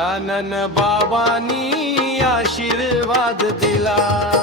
गजानन बाबांनी आशीर्वाद दिला।